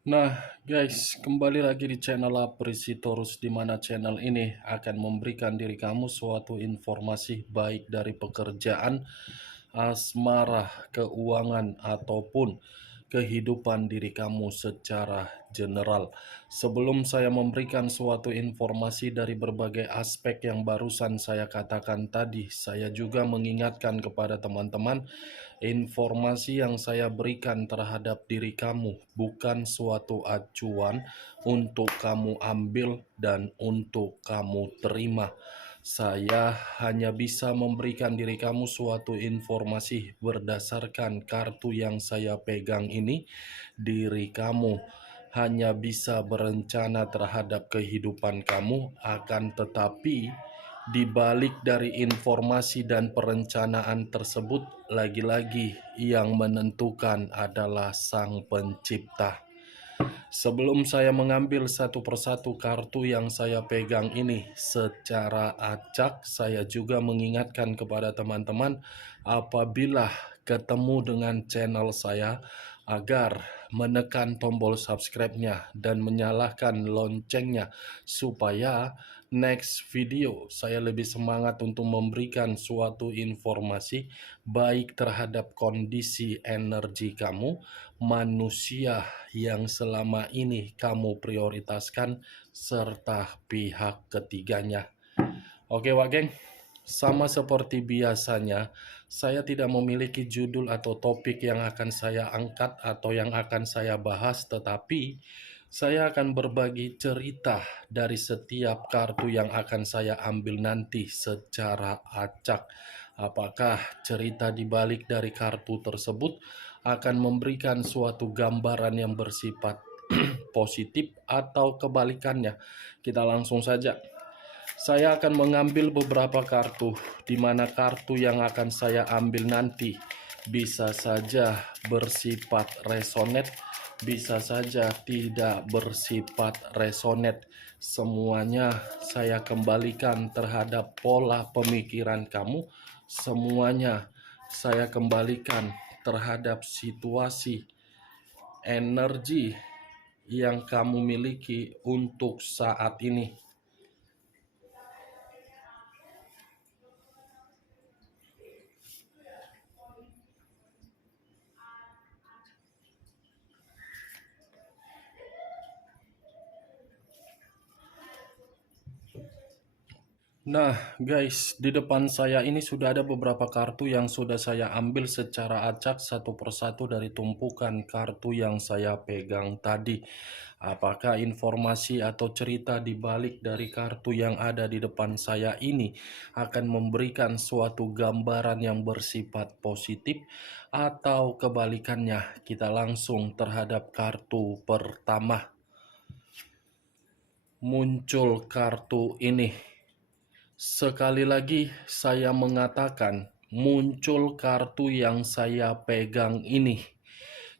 Nah, guys, kembali lagi di channel Aprisitorus, di mana channel ini akan memberikan diri kamu suatu informasi baik dari pekerjaan, asmara, keuangan, ataupun kehidupan diri kamu secara general. Sebelum saya memberikan suatu informasi dari berbagai aspek yang barusan saya katakan tadi, saya juga mengingatkan kepada teman-teman, informasi yang saya berikan terhadap diri kamu bukan suatu acuan untuk kamu ambil dan untuk kamu terima. Saya hanya bisa memberikan diri kamu suatu informasi berdasarkan kartu yang saya pegang ini. Diri kamu hanya bisa berencana terhadap kehidupan kamu, akan tetapi di balik dari informasi dan perencanaan tersebut, lagi-lagi yang menentukan adalah Sang Pencipta. Sebelum saya mengambil satu persatu kartu yang saya pegang ini secara acak, saya juga mengingatkan kepada teman-teman apabila ketemu dengan channel saya agar menekan tombol subscribe-nya dan menyalakan loncengnya supaya next video saya lebih semangat untuk memberikan suatu informasi baik terhadap kondisi energi kamu, manusia yang selama ini kamu prioritaskan, serta pihak ketiganya. Oke, Wak Geng, sama seperti biasanya, saya tidak memiliki judul atau topik yang akan saya angkat atau yang akan saya bahas, tetapi saya akan berbagi cerita dari setiap kartu yang akan saya ambil nanti secara acak. Apakah cerita di balik dari kartu tersebut akan memberikan suatu gambaran yang bersifat positif atau kebalikannya? Kita langsung saja. Saya akan mengambil beberapa kartu, di mana kartu yang akan saya ambil nanti bisa saja bersifat resonate, bisa saja tidak bersifat resonate. Semuanya saya kembalikan terhadap pola pemikiran kamu, semuanya saya kembalikan terhadap situasi energi yang kamu miliki untuk saat ini. Nah, guys, di depan saya ini sudah ada beberapa kartu yang sudah saya ambil secara acak satu persatu dari tumpukan kartu yang saya pegang tadi. Apakah informasi atau cerita di balik dari kartu yang ada di depan saya ini akan memberikan suatu gambaran yang bersifat positif atau kebalikannya? Kita langsung terhadap kartu pertama. Muncul kartu ini. Sekali lagi saya mengatakan, muncul kartu yang saya pegang ini.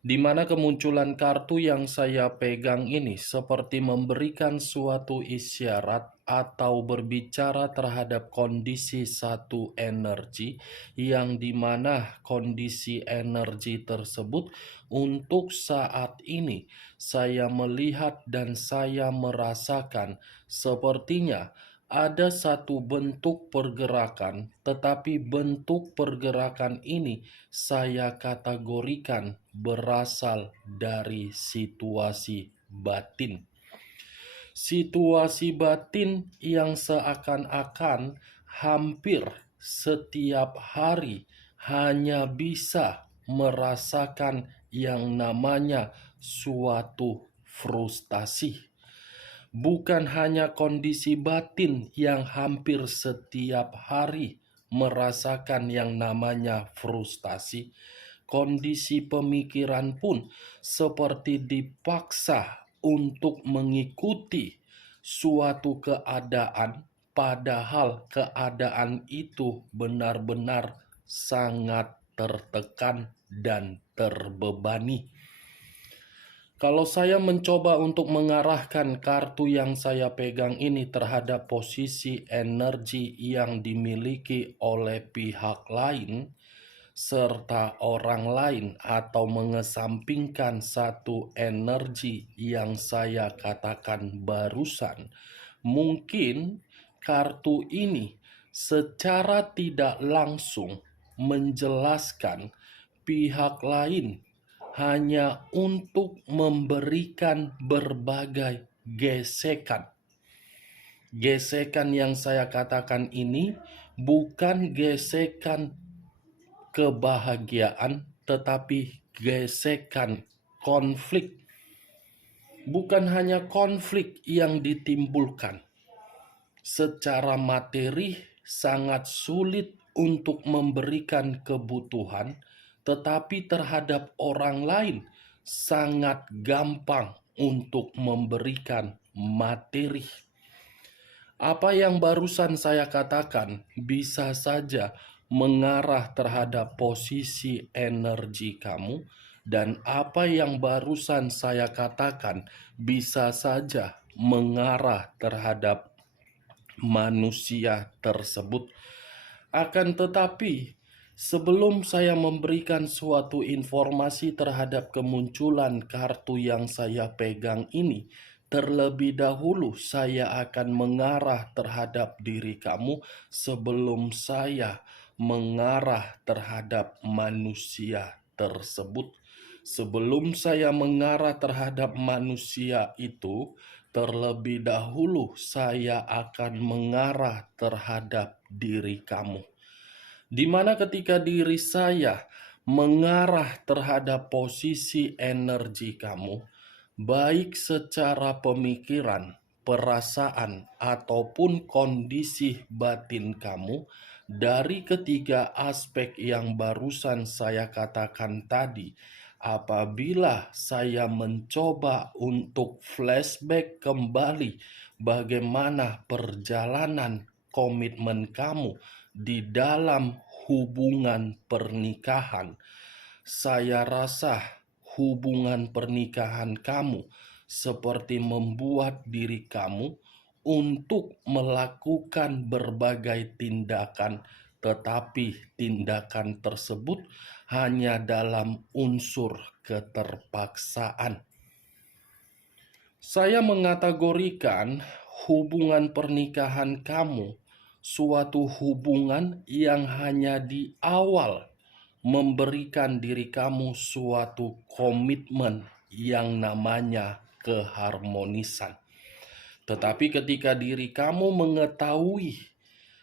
Di mana kemunculan kartu yang saya pegang ini seperti memberikan suatu isyarat atau berbicara terhadap kondisi satu energi, yang dimana kondisi energi tersebut untuk saat ini saya melihat dan saya merasakan sepertinya ada satu bentuk pergerakan, tetapi bentuk pergerakan ini saya kategorikan berasal dari situasi batin. Situasi batin yang seakan-akan hampir setiap hari hanya bisa merasakan yang namanya suatu frustasi. Bukan hanya kondisi batin yang hampir setiap hari merasakan yang namanya frustasi, kondisi pemikiran pun seperti dipaksa untuk mengikuti suatu keadaan, padahal keadaan itu benar-benar sangat tertekan dan terbebani. Kalau saya mencoba untuk mengarahkan kartu yang saya pegang ini terhadap posisi energi yang dimiliki oleh pihak lain, serta orang lain atau mengesampingkan satu energi yang saya katakan barusan, mungkin kartu ini secara tidak langsung menjelaskan pihak lain hanya untuk memberikan berbagai gesekan. Gesekan yang saya katakan ini bukan gesekan kebahagiaan, tetapi gesekan konflik. Bukan hanya konflik yang ditimbulkan. Secara materi sangat sulit untuk memberikan kebutuhan, tetapi terhadap orang lain sangat gampang untuk memberikan materi. Apa yang barusan saya katakan bisa saja mengarah terhadap posisi energi kamu, dan apa yang barusan saya katakan bisa saja mengarah terhadap manusia tersebut. Akan tetapi, sebelum saya memberikan suatu informasi terhadap kemunculan kartu yang saya pegang ini, terlebih dahulu saya akan mengarah terhadap diri kamu sebelum saya mengarah terhadap manusia tersebut. Sebelum saya mengarah terhadap manusia itu, terlebih dahulu saya akan mengarah terhadap diri kamu. Di mana ketika diri saya mengarah terhadap posisi energi kamu, baik secara pemikiran, perasaan, ataupun kondisi batin kamu, dari ketiga aspek yang barusan saya katakan tadi, apabila saya mencoba untuk flashback kembali bagaimana perjalanan komitmen kamu di dalam hubungan pernikahan, saya rasa hubungan pernikahan kamu seperti membuat diri kamu untuk melakukan berbagai tindakan, tetapi tindakan tersebut hanya dalam unsur keterpaksaan. Saya mengategorikan hubungan pernikahan kamu suatu hubungan yang hanya di awal memberikan diri kamu suatu komitmen yang namanya keharmonisan. Tetapi ketika diri kamu mengetahui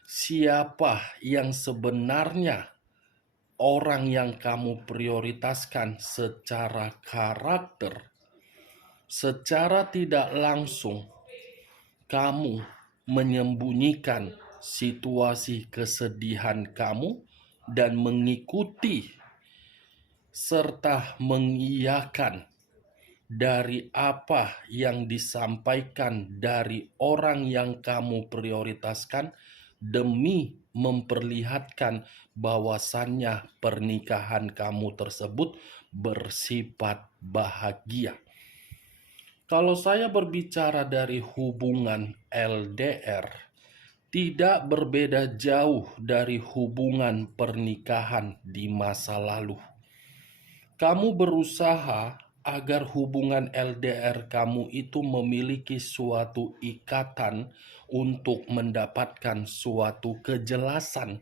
siapa yang sebenarnya orang yang kamu prioritaskan secara karakter, secara tidak langsung kamu menyembunyikan situasi kesedihan kamu dan mengikuti serta mengiyakan dari apa yang disampaikan dari orang yang kamu prioritaskan demi memperlihatkan bahwasannya pernikahan kamu tersebut bersifat bahagia. Kalau saya berbicara dari hubungan LDR, tidak berbeda jauh dari hubungan pernikahan di masa lalu. Kamu berusaha agar hubungan LDR kamu itu memiliki suatu ikatan untuk mendapatkan suatu kejelasan.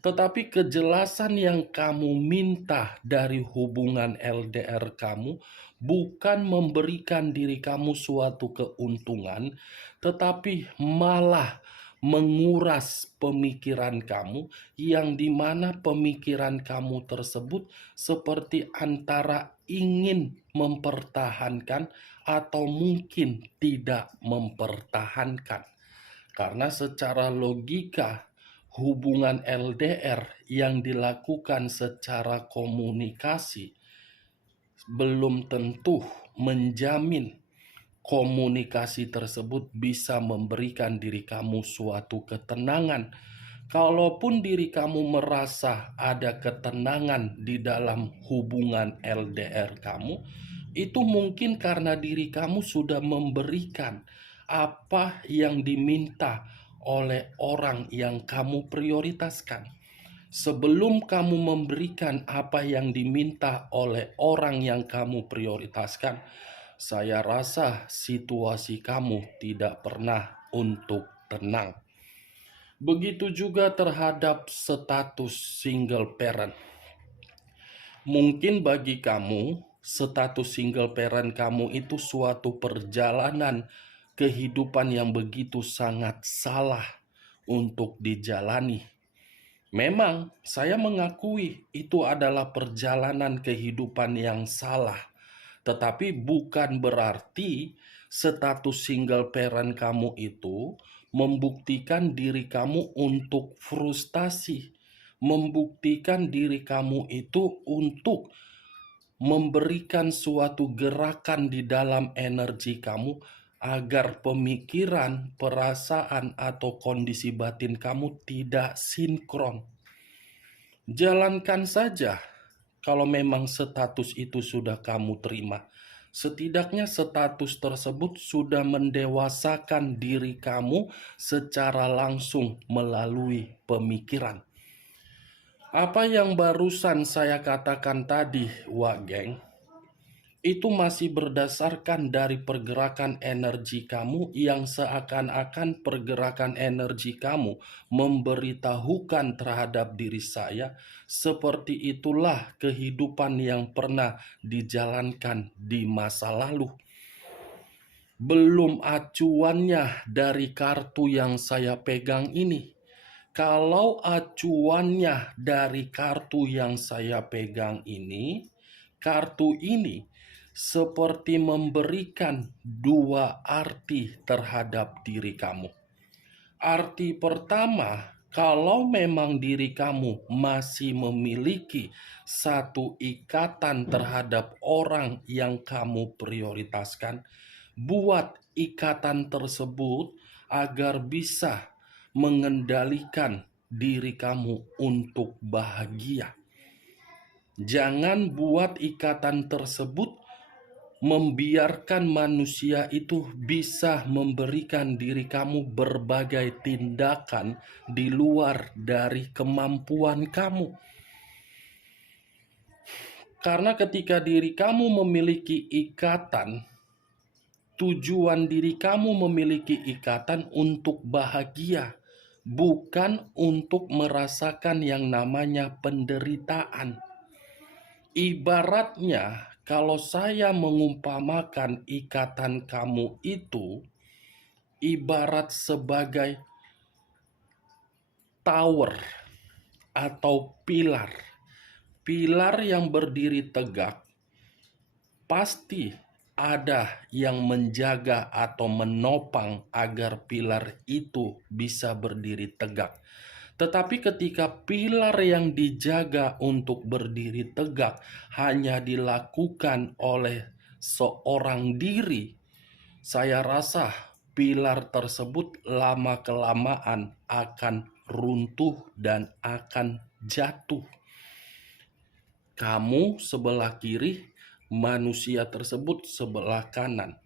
Tetapi kejelasan yang kamu minta dari hubungan LDR kamu bukan memberikan diri kamu suatu keuntungan, tetapi malah menguras pemikiran kamu, yang dimana pemikiran kamu tersebut seperti antara ingin mempertahankan atau mungkin tidak mempertahankan. Karena secara logika hubungan LDR yang dilakukan secara komunikasi belum tentu menjamin komunikasi tersebut bisa memberikan diri kamu suatu ketenangan. Kalaupun diri kamu merasa ada ketenangan di dalam hubungan LDR kamu, itu mungkin karena diri kamu sudah memberikan apa yang diminta oleh orang yang kamu prioritaskan. Sebelum kamu memberikan apa yang diminta oleh orang yang kamu prioritaskan, saya rasa situasi kamu tidak pernah untuk tenang. Begitu juga terhadap status single parent. Mungkin bagi kamu, status single parent kamu itu suatu perjalanan kehidupan yang begitu sangat salah untuk dijalani. Memang saya mengakui itu adalah perjalanan kehidupan yang salah, tetapi bukan berarti status single parent kamu itu membuktikan diri kamu untuk frustasi, membuktikan diri kamu itu untuk memberikan suatu gerakan di dalam energi kamu agar pemikiran, perasaan, atau kondisi batin kamu tidak sinkron. Jalankan saja kalau memang status itu sudah kamu terima. Setidaknya status tersebut sudah mendewasakan diri kamu secara langsung melalui pemikiran. Apa yang barusan saya katakan tadi, Wak Geng, itu masih berdasarkan dari pergerakan energi kamu yang seakan-akan pergerakan energi kamu memberitahukan terhadap diri saya, seperti itulah kehidupan yang pernah dijalankan di masa lalu. Belum acuannya dari kartu yang saya pegang ini. Kalau acuannya dari kartu yang saya pegang ini, kartu ini seperti memberikan dua arti terhadap diri kamu. Arti pertama, kalau memang diri kamu masih memiliki satu ikatan terhadap orang yang kamu prioritaskan, buat ikatan tersebut agar bisa mengendalikan diri kamu untuk bahagia. Jangan buat ikatan tersebut membiarkan manusia itu bisa memberikan diri kamu berbagai tindakan di luar dari kemampuan kamu. Karena ketika diri kamu memiliki ikatan, tujuan diri kamu memiliki ikatan untuk bahagia, bukan untuk merasakan yang namanya penderitaan. Ibaratnya, kalau saya mengumpamakan ikatan kamu itu ibarat sebagai tower atau pilar. Pilar yang berdiri tegak, pasti ada yang menjaga atau menopang agar pilar itu bisa berdiri tegak. Tetapi ketika pilar yang dijaga untuk berdiri tegak hanya dilakukan oleh seorang diri, saya rasa pilar tersebut lama-kelamaan akan runtuh dan akan jatuh. Kamu sebelah kiri, manusia tersebut sebelah kanan.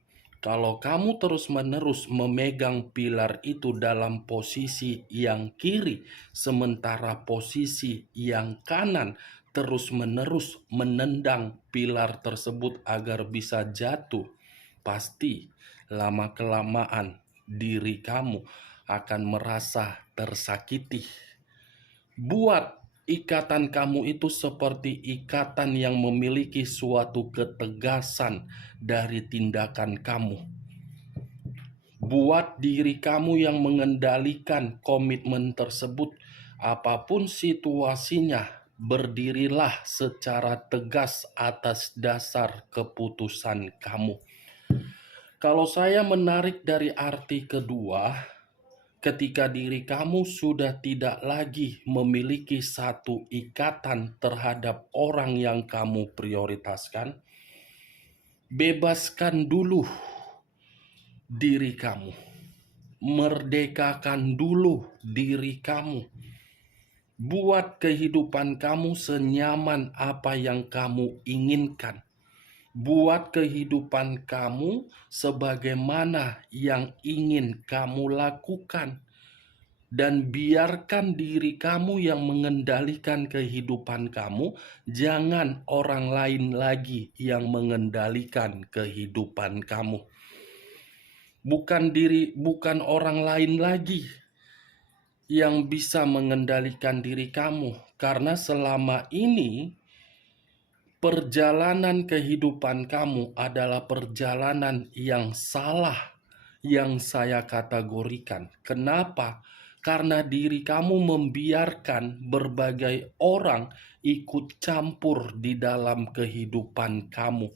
Kalau kamu terus-menerus memegang pilar itu dalam posisi yang kiri, sementara posisi yang kanan terus-menerus menendang pilar tersebut agar bisa jatuh, pasti lama-kelamaan diri kamu akan merasa tersakiti. Buat ikatan kamu itu seperti ikatan yang memiliki suatu ketegasan dari tindakan kamu. Buat diri kamu yang mengendalikan komitmen tersebut, apapun situasinya, berdirilah secara tegas atas dasar keputusan kamu. Kalau saya menarik dari arti kedua, ketika diri kamu sudah tidak lagi memiliki satu ikatan terhadap orang yang kamu prioritaskan, bebaskan dulu diri kamu. Merdekakan dulu diri kamu. Buat kehidupan kamu senyaman apa yang kamu inginkan. Buat kehidupan kamu sebagaimana yang ingin kamu lakukan. dan biarkan diri kamu yang mengendalikan kehidupan kamu, jangan orang lain lagi yang mengendalikan kehidupan kamu. Bukan orang lain lagi yang bisa mengendalikan diri kamu, karena selama ini perjalanan kehidupan kamu adalah perjalanan yang salah yang saya kategorikan. Kenapa? Karena diri kamu membiarkan berbagai orang ikut campur di dalam kehidupan kamu.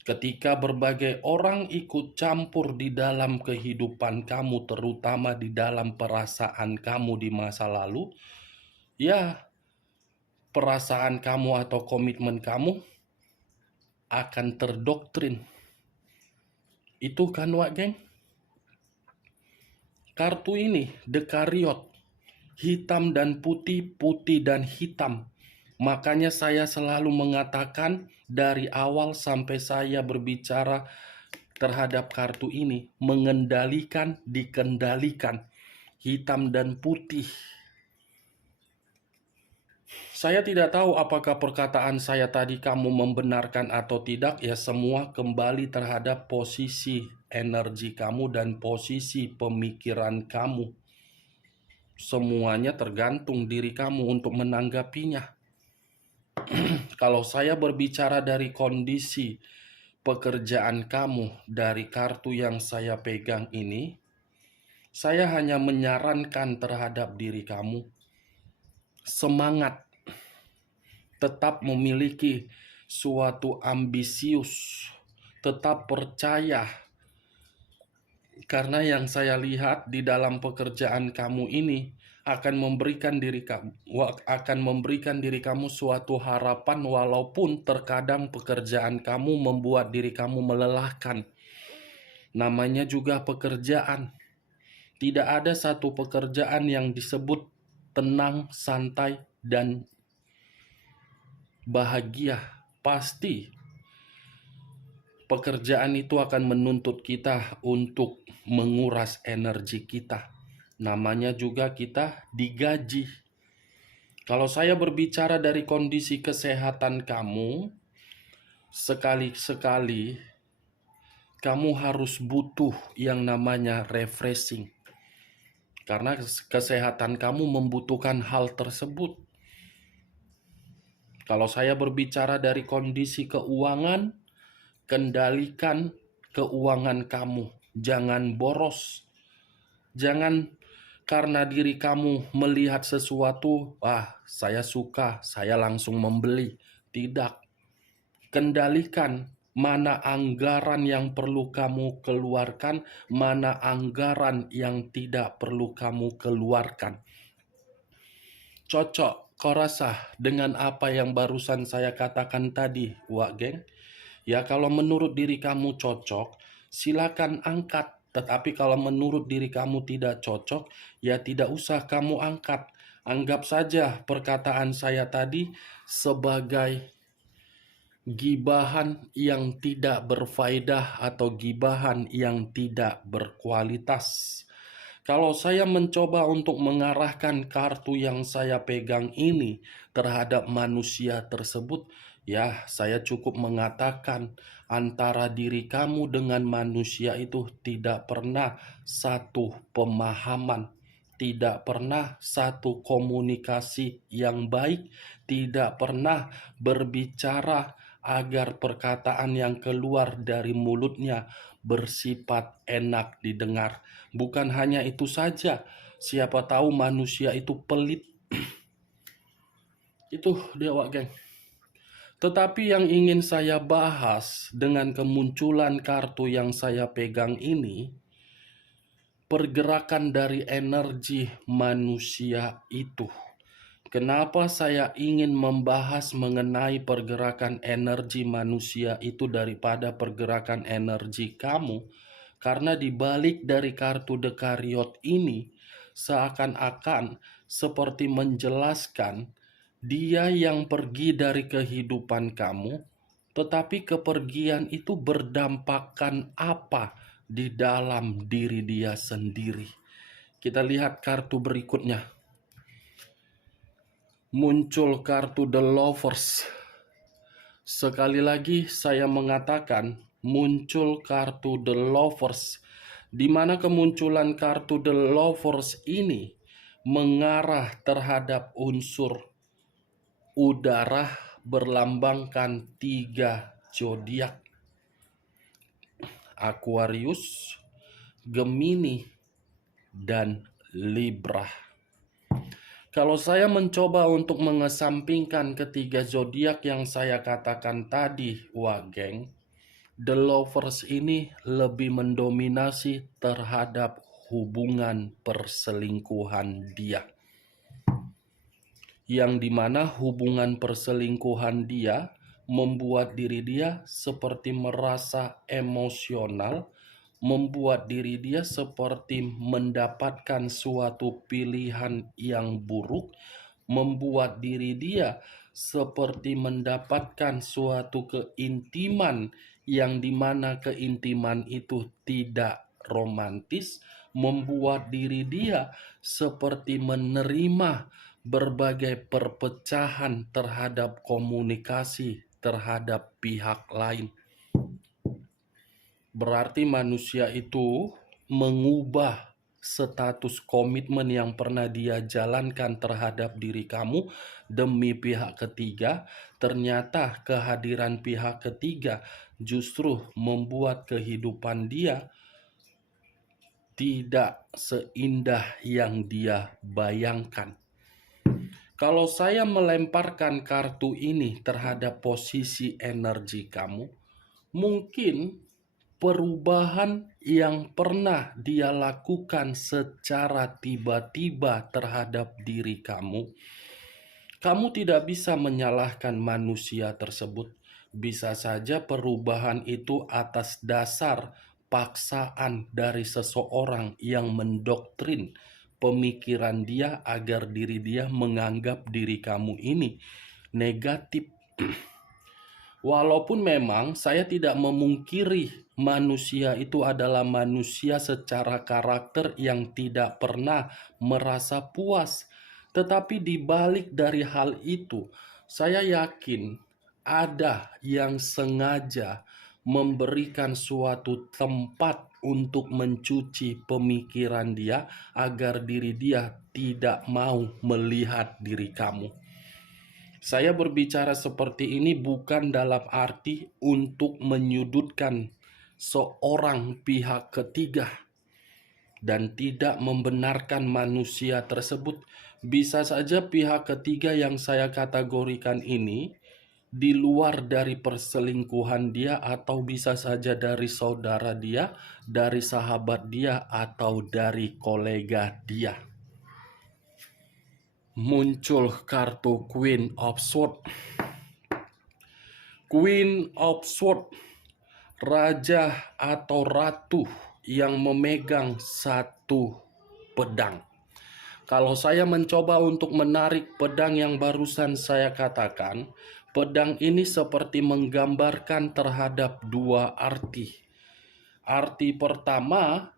Ketika berbagai orang ikut campur di dalam kehidupan kamu, terutama di dalam perasaan kamu di masa lalu, ya, perasaan kamu atau komitmen kamu akan terdoktrin. Itu kan, Wak Geng? Kartu ini, Dekariot, hitam dan putih, putih dan hitam. Makanya saya selalu mengatakan dari awal sampai saya berbicara terhadap kartu ini, mengendalikan, dikendalikan, hitam dan putih. Saya tidak tahu apakah perkataan saya tadi kamu membenarkan atau tidak, ya semua kembali terhadap posisi energi kamu dan posisi pemikiran kamu. Semuanya tergantung diri kamu untuk menanggapinya. Kalau saya berbicara dari kondisi pekerjaan kamu dari kartu yang saya pegang ini, saya hanya menyarankan terhadap diri kamu, semangat, tetap memiliki suatu ambisius, tetap percaya. Karena yang saya lihat di dalam pekerjaan kamu ini akan memberikan diri kamu suatu harapan, walaupun terkadang pekerjaan kamu membuat diri kamu melelahkan. Namanya juga pekerjaan. Tidak ada satu pekerjaan yang disebut tenang, santai, dan bahagia. Pasti pekerjaan itu akan menuntut kita untuk menguras energi kita. Namanya juga kita digaji. Kalau saya berbicara dari kondisi kesehatan kamu, sekali-sekali kamu harus butuh yang namanya refreshing. Karena kesehatan kamu membutuhkan hal tersebut. Kalau saya berbicara dari kondisi keuangan, kendalikan keuangan kamu. Jangan boros. Jangan karena diri kamu melihat sesuatu, saya suka, saya langsung membeli. Tidak. Kendalikan mana anggaran yang perlu kamu keluarkan, mana anggaran yang tidak perlu kamu keluarkan. Cocok, kau rasa dengan apa yang barusan saya katakan tadi, Wak Geng? Ya, kalau menurut diri kamu cocok, silakan angkat. Tetapi kalau menurut diri kamu tidak cocok, ya tidak usah kamu angkat. Anggap saja perkataan saya tadi sebagai gibahan yang tidak berfaedah atau gibahan yang tidak berkualitas. Kalau saya mencoba untuk mengarahkan kartu yang saya pegang ini terhadap manusia tersebut, ya saya cukup mengatakan antara diri kamu dengan manusia itu tidak pernah satu pemahaman, tidak pernah satu komunikasi yang baik, tidak pernah berbicara agar perkataan yang keluar dari mulutnya bersifat enak didengar. Bukan hanya itu saja, siapa tahu manusia itu pelit. Itu dia, Wak Geng. Tetapi yang ingin saya bahas dengan kemunculan kartu yang saya pegang ini, pergerakan dari energi manusia itu. Kenapa saya ingin membahas mengenai pergerakan energi manusia itu daripada pergerakan energi kamu? Karena di balik dari kartu Dekariot ini seakan-akan seperti menjelaskan dia yang pergi dari kehidupan kamu, tetapi kepergian itu berdampakkan apa di dalam diri dia sendiri. Kita lihat kartu berikutnya. Muncul kartu The Lovers. Sekali lagi saya mengatakan muncul kartu The Lovers, di mana kemunculan kartu The Lovers ini mengarah terhadap unsur udara berlambangkan 3 zodiak: Aquarius, Gemini, dan Libra. Kalau saya mencoba untuk mengesampingkan ketiga zodiak yang saya katakan tadi, geng, The Lovers ini lebih mendominasi terhadap hubungan perselingkuhan dia. Yang dimana hubungan perselingkuhan dia membuat diri dia seperti merasa emosional, membuat diri dia seperti mendapatkan suatu pilihan yang buruk, membuat diri dia seperti mendapatkan suatu keintiman yang dimana keintiman itu tidak romantis, membuat diri dia seperti menerima berbagai perpecahan terhadap komunikasi terhadap pihak lain. Berarti manusia itu mengubah status komitmen yang pernah dia jalankan terhadap diri kamu demi pihak ketiga. Ternyata kehadiran pihak ketiga justru membuat kehidupan dia tidak seindah yang dia bayangkan. Kalau saya melemparkan kartu ini terhadap posisi energi kamu, mungkin perubahan yang pernah dia lakukan secara tiba-tiba terhadap diri kamu, kamu tidak bisa menyalahkan manusia tersebut. Bisa saja perubahan itu atas dasar paksaan dari seseorang yang mendoktrin pemikiran dia agar diri dia menganggap diri kamu ini negatif. Walaupun memang saya tidak memungkiri manusia itu adalah manusia secara karakter yang tidak pernah merasa puas. Tetapi di balik dari hal itu, saya yakin ada yang sengaja memberikan suatu tempat untuk mencuci pemikiran dia agar diri dia tidak mau melihat diri kamu. Saya berbicara seperti ini bukan dalam arti untuk menyudutkan seorang pihak ketiga dan tidak membenarkan manusia tersebut. Bisa saja pihak ketiga yang saya kategorikan ini di luar dari perselingkuhan dia, atau bisa saja dari saudara dia, dari sahabat dia, atau dari kolega dia. Muncul kartu Queen of Swords. Queen of Swords, raja atau ratu yang memegang satu pedang. Kalau saya mencoba untuk menarik pedang yang barusan saya katakan, pedang ini seperti menggambarkan terhadap dua arti. Arti pertama,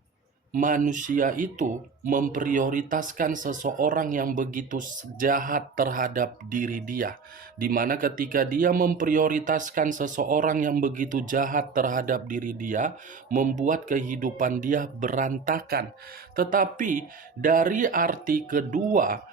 manusia itu memprioritaskan seseorang yang begitu jahat terhadap diri dia, di mana ketika dia memprioritaskan seseorang yang begitu jahat terhadap diri dia, membuat kehidupan dia berantakan. Tetapi dari arti kedua,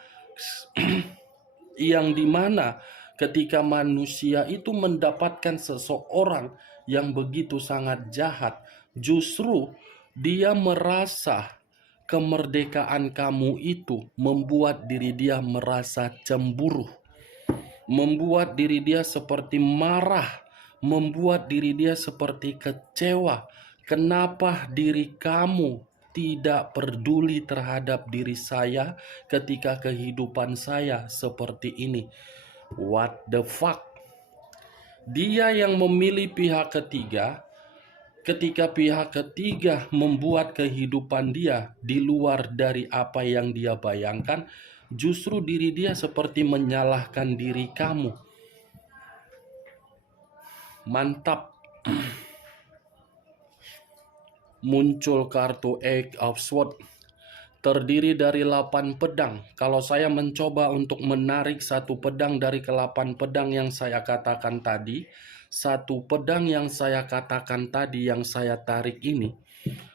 yang dimana ketika manusia itu mendapatkan seseorang yang begitu sangat jahat, justru dia merasa kemerdekaan kamu itu membuat diri dia merasa cemburu, membuat diri dia seperti marah, membuat diri dia seperti kecewa. Kenapa diri kamu tidak peduli terhadap diri saya ketika kehidupan saya seperti ini? What the fuck? Dia yang memilih pihak ketiga. Ketika pihak ketiga membuat kehidupan dia di luar dari apa yang dia bayangkan, justru diri dia seperti menyalahkan diri kamu. Mantap. Muncul kartu Eight of Swords. terdiri dari 8 pedang. Kalau saya mencoba untuk menarik satu pedang dari ke-8 pedang yang saya katakan tadi, satu pedang yang saya katakan tadi yang saya tarik ini,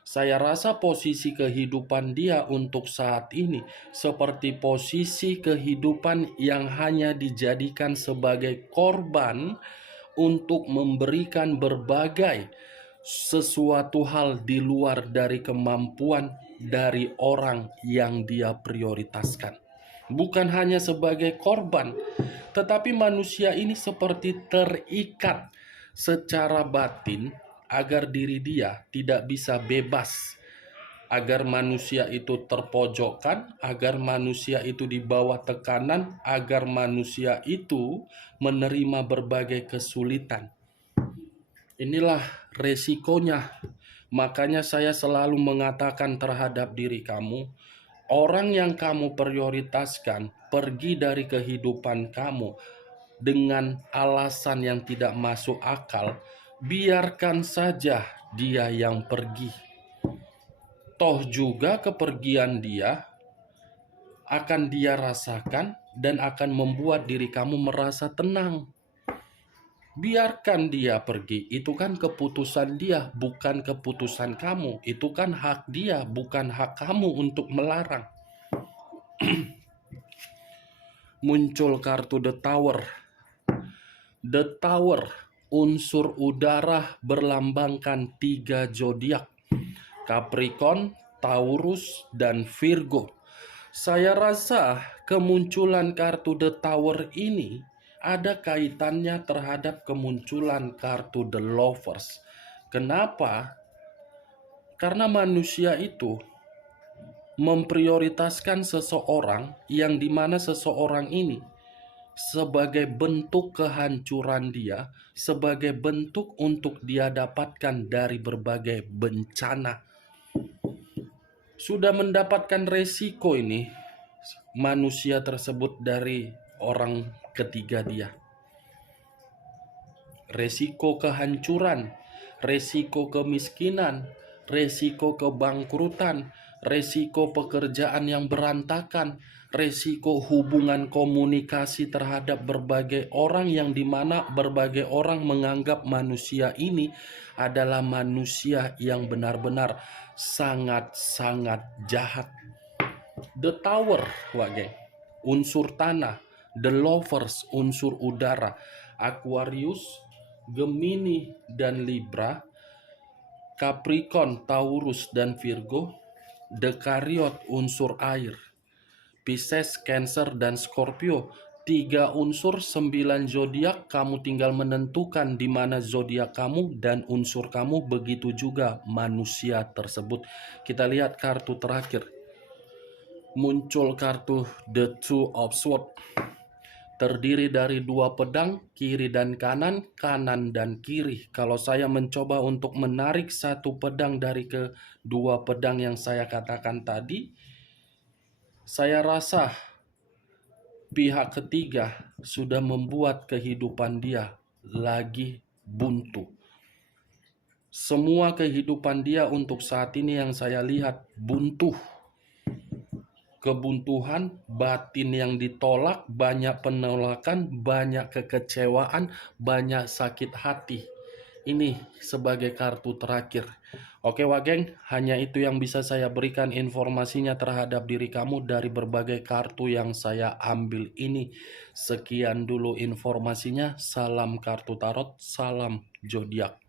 saya rasa posisi kehidupan dia untuk saat ini seperti posisi kehidupan yang hanya dijadikan sebagai korban untuk memberikan berbagai sesuatu hal di luar dari kemampuan dari orang yang dia prioritaskan. Bukan hanya sebagai korban, tetapi manusia ini seperti terikat secara batin agar diri dia tidak bisa bebas, agar manusia itu terpojokkan, agar manusia itu di bawah tekanan, agar manusia itu menerima berbagai kesulitan. Inilah resikonya. Makanya saya selalu mengatakan terhadap diri kamu, orang yang kamu prioritaskan pergi dari kehidupan kamu dengan alasan yang tidak masuk akal, biarkan saja dia yang pergi. Toh juga kepergian dia akan dia rasakan dan akan membuat diri kamu merasa tenang. Biarkan dia pergi, itu kan keputusan dia, bukan keputusan kamu. Itu kan hak dia, bukan hak kamu untuk melarang. Muncul kartu The Tower. The Tower, unsur udara berlambangkan 3 zodiak, Capricorn, Taurus, dan Virgo. Saya rasa kemunculan kartu The Tower ini ada kaitannya terhadap kemunculan kartu The Lovers. Kenapa? Karena manusia itu memprioritaskan seseorang yang dimana seseorang ini sebagai bentuk kehancuran dia, sebagai bentuk untuk dia dapatkan dari berbagai bencana. Sudah mendapatkan resiko ini manusia tersebut dari orang ketiga dia. Resiko kehancuran, resiko kemiskinan, resiko kebangkrutan, resiko pekerjaan yang berantakan, resiko hubungan komunikasi terhadap berbagai orang yang dimana berbagai orang menganggap manusia ini adalah manusia yang benar-benar sangat-sangat jahat. The Tower, wage, unsur tanah. The Lovers, unsur udara. Aquarius, Gemini, dan Libra. Capricorn, Taurus, dan Virgo. The Chariot, unsur air. Pisces, Cancer, dan Scorpio. 3 unsur, 9 zodiak. Kamu tinggal menentukan di mana zodiak kamu dan unsur kamu, begitu juga manusia tersebut. Kita lihat kartu terakhir. Muncul kartu The Two of Swords. Terdiri dari 2 pedang, kiri dan kanan, kanan dan kiri. Kalau saya mencoba untuk menarik satu pedang dari kedua pedang yang saya katakan tadi, saya rasa pihak ketiga sudah membuat kehidupan dia lagi buntu. Semua kehidupan dia untuk saat ini yang saya lihat buntu. Kebuntuhan, batin yang ditolak, banyak penolakan, banyak kekecewaan, banyak sakit hati. Ini sebagai kartu terakhir. Oke Wageng, hanya itu yang bisa saya berikan informasinya terhadap diri kamu dari berbagai kartu yang saya ambil ini. Sekian dulu informasinya. Salam kartu tarot, salam zodiak.